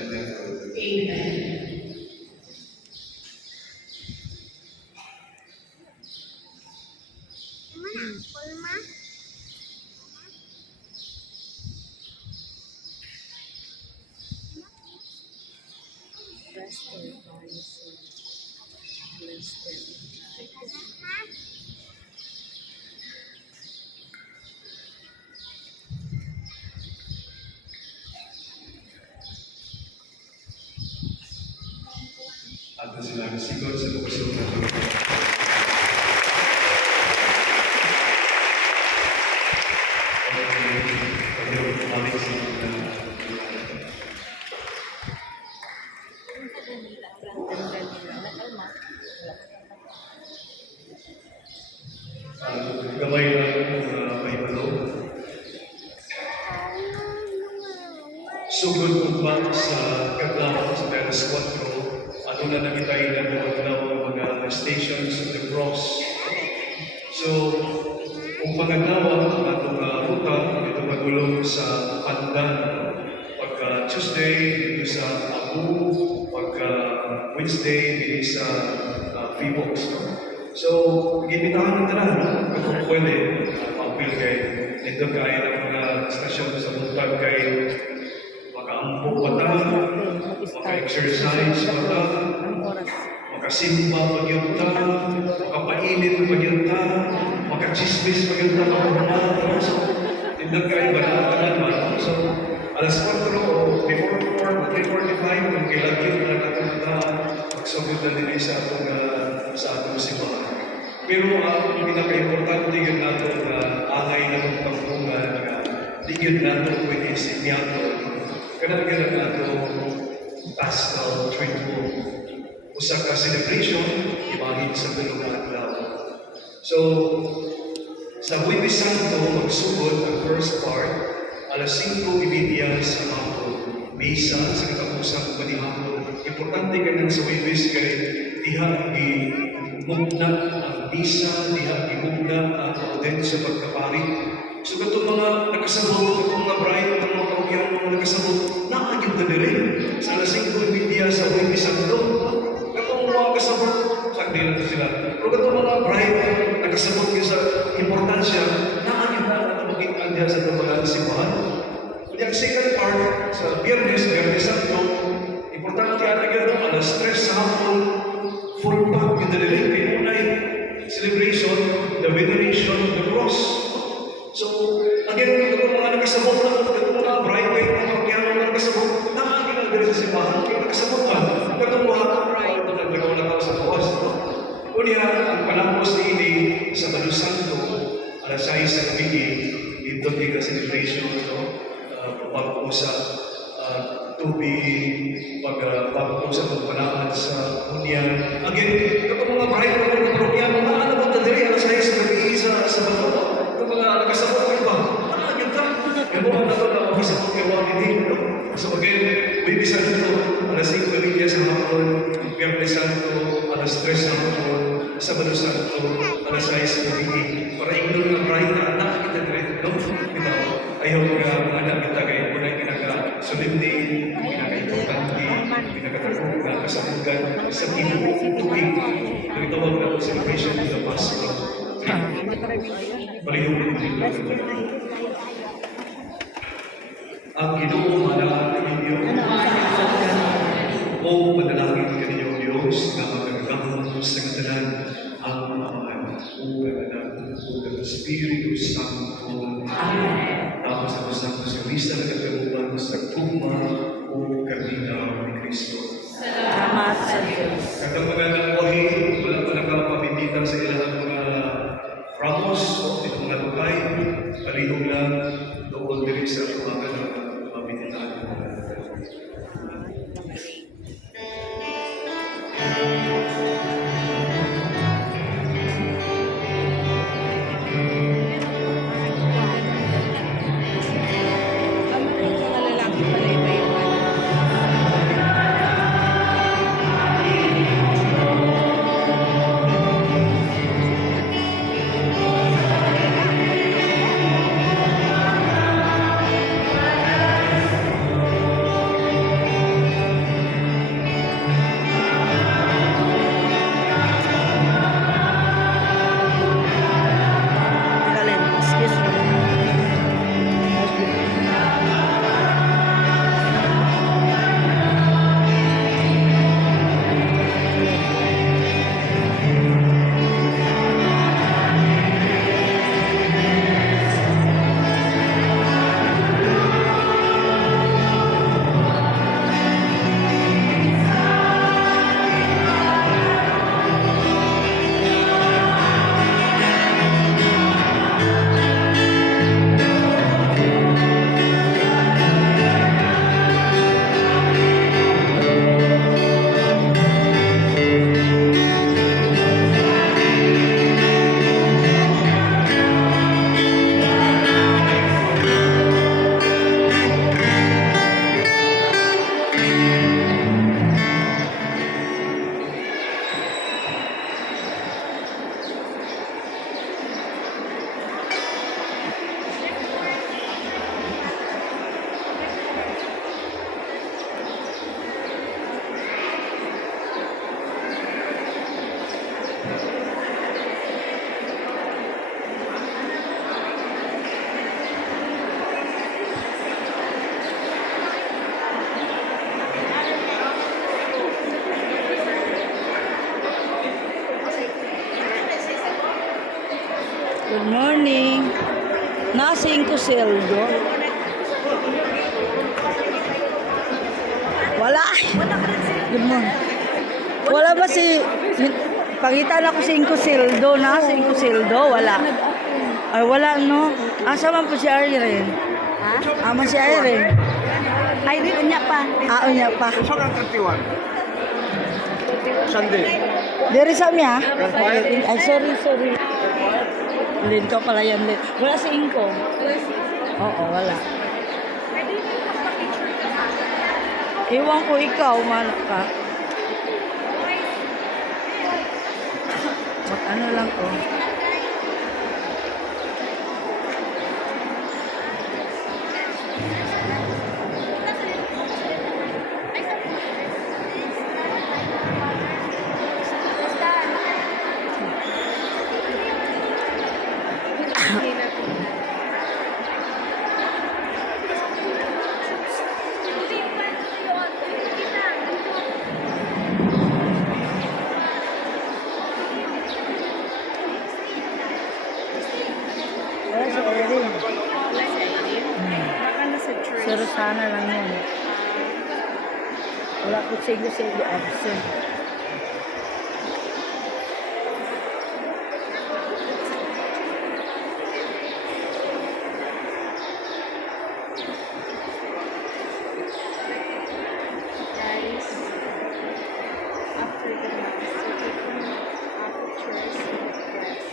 Amen. At sila sigod sa bukasyon na ito. Gamay ng mahibalo. Sugod upat sa Kadlaw sa Teres 4, ano na nakitay na mga stations of the cross. So, kung pangaglawa ang atong ruta, ito magulong sa Pandan. Pagka Tuesday, dito sa Abu, pagka Wednesday, dito sa Freebox. So, gimitahan ng tanan, kung pwede, pag-appeal kay ito kaya ng mga stasyon sa buntag kay maka-ampok mata, maka-exercise mata, makasimba pagyunta, makapainit pagyunta, makachismis pagyunta, makapainit. So, ito kaya ba? So, alas 4 o before 4, 3:45, kung kailangan na nakapunta, magsugod na din sa atong simbahan. Pero ang pinaka-importante yun nato na angay na ng pagpungan na di yun nato pwede sinyato. Kanang-ganang nato Paschal Ritual. Usa ka celebration, ibahin sa dalawang adlaw. So, sa Huwebes Santo, magsugod ang first part, alas 5:30 sa hapon. Misa sa katapusang panihapon. Importante ka nang sa Huwebes kay diha gimugna ang misa, diha gimugna ang audensya pagkapari. So katong mga nakasabot, katong mga bride, katong mga parokyan, mga nakasabot, naagib na rin sa alas 5:30 sa Huwebes Santo. Katong mga kasabot, sakdi na sila. Pero katong mga bride, nakasabot yun sa importansya, naagib na makita niya sa mga simbahan. Yung second part, sa Biyernes Santo, importante ata gano'n, alas 3 sa hapon, full pack yung dalilig, kaya unay celebration, the veneration of the cross. So, again, ito mga nakasabot na, ito mga bride, kayo mga parokyan, mga nakasabot, nakakagin na sa simbahan, kayo nakasabot man. Ito mga bride, ito nagagawa na ako sa kawas. Kunya, ang panapos ni sa Balo Santo, alas 6 sa kabigi, dito di ka celebration, pag-usap tubig, pag-usap ng panahon sa bunyan. Again, kapag mga bride ng mga parokyan, ano ba ito diri? Alas 6 sa kabigi sa bato. Ito mga nakasabot ko ba? Yun ka. Yung mga nato na makasabot kayo ang hindi. So again, Huwebes Santo, alas 5:30 sa hapon, Biyernes Santo, alas 3 sa hapon, Sabado Santo, alas 6 sa kabigi. Para ignon ng bride na anak kita diri. No? Kita, ayaw nga mga anak kita kayo po na pinaka-solemne, pinaka-importante, pinaka-tatong na kasabugan sa tubig. Nagtawag na po celebration of the Paschal. Palihog na po. Ang Ginoo manalangin ninyo. O manalangin kaninyo Diyos na magagagamot sa katanan ang Ama o katanan o katanan Espiritu Santo. Amen. Tapos ako sa Krista na kagamutan sa tugma o kalinaw ni Kristo. Salamat sa Diyos. Katang mga nakuhi, wala pa nakapabinditan sa ilang mga ramos o itong mga lukay, palihog lang doon diri sa mga mabinditan. Good morning. Nasing ko seldo. Wala. Good morning. Wala ba si... Pagitan ako si Inko Sildo na. Si Inko Sildo. Wala. Ay, wala, no? Asa man po si Irene? Ha? Ama si Irene. Ay, unya pa. Unya pa. Sobrang 31. Sunday. Dari sa miya? Ay, sorry. Lin ko pala yan, Lin. Wala si Inko. Oo, wala. Iwan ko ikaw, manak ka. Ano lang ko. Wala si Irene. Baka nasa church. Pero sana lang yun. Wala ko sigo absent. Guys, after the mass, you take them out of church and rest.